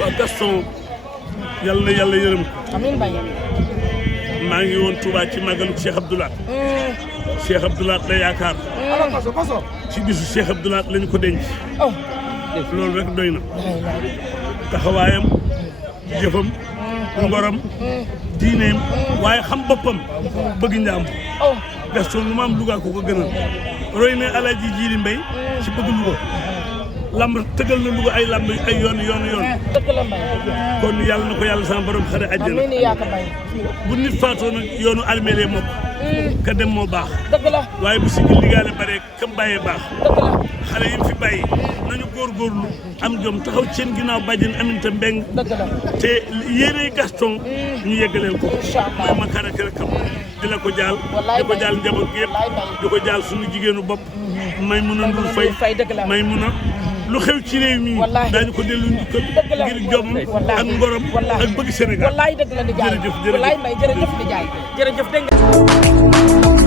waaw Gaston yàlla na yàlla yërëm ko. amiin Baye. maa ngi woon Touba ci màggalu Cheikh Abdoulaye. Cheikh Abdoulaye la yaakaar. ci bisu Cheikh Abdoulaye lañu ko denc. loolu rek doy na. taxawaayam jëfam ngoram diineem waaye xam boppam bëgg njaam. Gaston lu ma am Louga ko ko gënal roy ne Alaaji Jiili Mbay ci bëgg Louga. lamb tëgal na Louga ay lamb ay yoon. dëgg la Mbaye. kon yàlla na ko yàlla sama borom xare àjjana. amiin yaa ko Mbaye. bu nit faatoo nag yoonu armée lee mokk. ka dem moo baax. dëgg la. waaye bu si ligaale bare kam bàyyee baax. dëgg la. xale yi fi bàyyi nañu góorgóorlu am jom taxaw ci seen ginnaaw bàjjen Aminata Mbeng dëgg la. te yéene Gaston ñu yeggaleel ko. incha allah mooy ma karaka kam di la ko jaal. wallaay di ko jaal njaboot gi yëpp. di ko jaal suñu jigéenu bopp. may mun a ndul fay dëgg la. may mun a lu xew ci réew mi daañu ko dellu njukkal ngir jom ak ngorom ak bëgg Sénégal. wallaay dëgg la di jaay jërëjëf wallaay Mbaye jërëjëf di jaay jërëjëf dégg nga